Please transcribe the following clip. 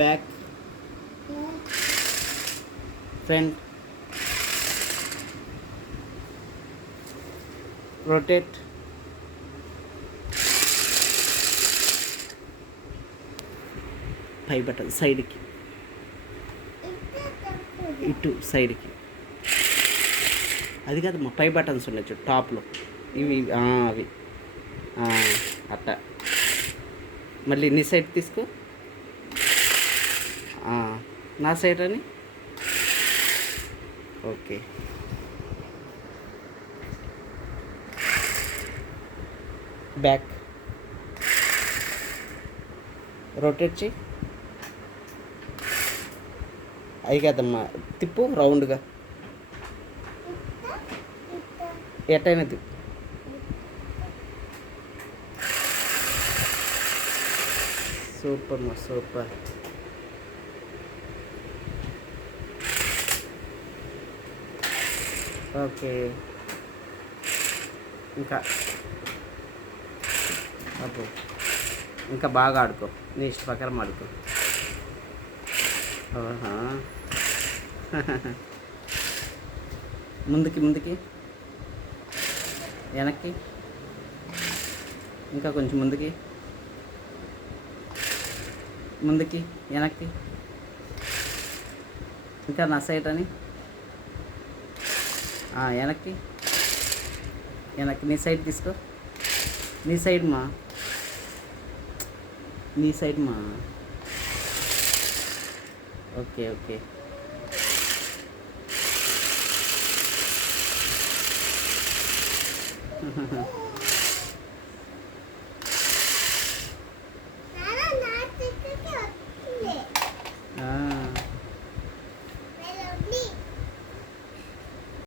Back, front, rotate, పై బటన్ సైడ్కి, ఇటు సైడ్కి. అది కాదమ్మా, పై బటన్స్ ఉన్నాయి చూడు టాప్లో, ఇవి అవి అట్ట. మళ్ళీ నీ సైడ్ తీసుకో, నా సైడ్ అని. ఓకే. బ్యాక్, రొటేట్ చేయి. అవి కాదమ్మా, తిప్పు రౌండ్గా, ఎటైనా తిప్పు. సూపర్ మా సూపర్. ఓకే, ఇంకా అప్పుడు ఇంకా బాగా ఆడుకో, నీ ఇష్ట ప్రకారం ఆడుకో. ముందుకి ముందుకి, వెనక్కి, ఇంకా కొంచెం ముందుకి, ముందుకి, వెనక్కి, ఇంకా నా సైడ్ అని. వెనక్కి, వెనక్కి, నీ సైడ్ తీసుకో, నీ సైడ్ మా, నీ సైడ్ మా. Okay okay.